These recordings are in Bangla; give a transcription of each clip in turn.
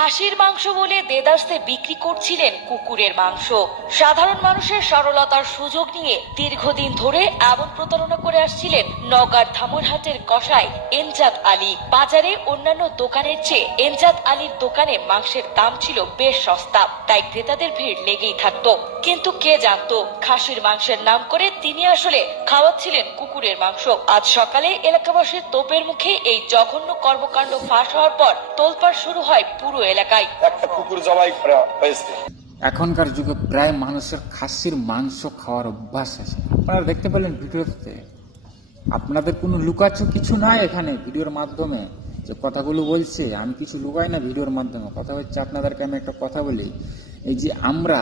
খাসির মাংস বলে দেদারসে বিক্রি করছিলেন কুকুরের মাংস। সাধারণ মানুষের সরলতার সুযোগ নিয়ে দীর্ঘদিন ধরে এমন প্রতারণা করে আসছিলেন নওগাঁর ধামুরহাটের কসাই এমজাদ আলী। বাজারে অন্যান্য দোকানের চেয়ে এমজাদ আলীর দোকানে মাংসের দাম ছিল বেশ সস্তা, তাই ক্রেতাদের ভিড় লেগেই থাকতো। কিন্তু কে জানতো খাসির মাংসের নাম করে তিনি আসলে খাওয়াচ্ছিলেন কুকুরের মাংস। আজ সকালে এলাকাবাসীর তোপের মুখে এই জঘন্য কর্মকাণ্ড ফাঁস হওয়ার পর তোলপাড় শুরু হয় পুরো এলাকায়। একটা কুকুর জবাই করা হয়েছে। এখনকার যুগে প্রায় মানুষের খাসির মাংস খাওয়ার অভ্যাস আছে। আপনারা দেখতে পেলেন ভিডিওতে, আপনাদের কোনো লুকাচ্ছ কিছু নাই এখানে। ভিডিওর মাধ্যমে যে কথাগুলো বলছে, আমি কিছু লুকাই না ভিডিওর মাধ্যমে। কথা হচ্ছে, আপনাদেরকে আমি একটা কথা বলি, এই যে আমরা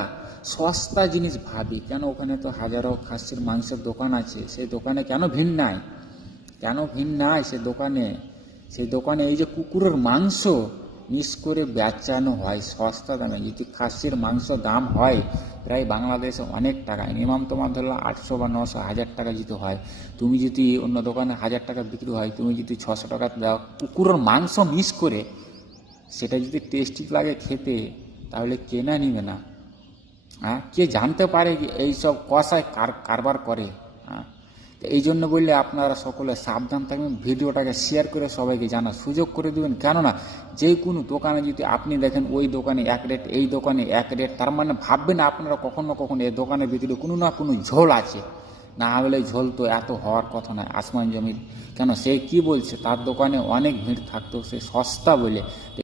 সস্তা জিনিস ভাবি, কেন ওখানে তো হাজারো খাসির মাংসের দোকান আছে, সেই দোকানে কেন ভিড় নাই? কেন ভিড় নাই সেই দোকানে এই যে কুকুরের মাংস মিক্স করে বেচানো হয় সস্তা দামে। যদি খাসির মাংস দাম হয় প্রায় বাংলাদেশে অনেক টাকা, মিনিমাম তোমার ধরো 800 বা 900 1000 টাকা যদি হয়, তুমি যদি অন্য দোকানে 1000 টাকা বিক্রি হয়, তুমি যদি 600 টাকা দাও কুকুরের মাংস মিক্স করে, সেটা যদি টেস্টি লাগে খেতে, তাহলে কেনা নিবে না? হ্যাঁ, কে জানতে পারে যে এইসব কষায় কারবার করে? হ্যাঁ, এই জন্য বললে আপনারা সকলে সাবধান থাকবেন, ভিডিওটাকে শেয়ার করে সবাইকে জানার সুযোগ করে দেবেন। কেননা যে কোনো দোকানে যদি আপনি দেখেন ওই দোকানে এক রেট, এই দোকানে এক রেট, তার মানে ভাববেন আপনারা কখনো কখনো এই দোকানের ভিতরে কোনো না কোনো ঝোল আছে। না হলে ঝোল তো এত হওয়ার কথা নয়, আসমান জমির। কেন সে কি বলছে, তার দোকানে অনেক ভিড় থাকতো, সে সস্তা বলে।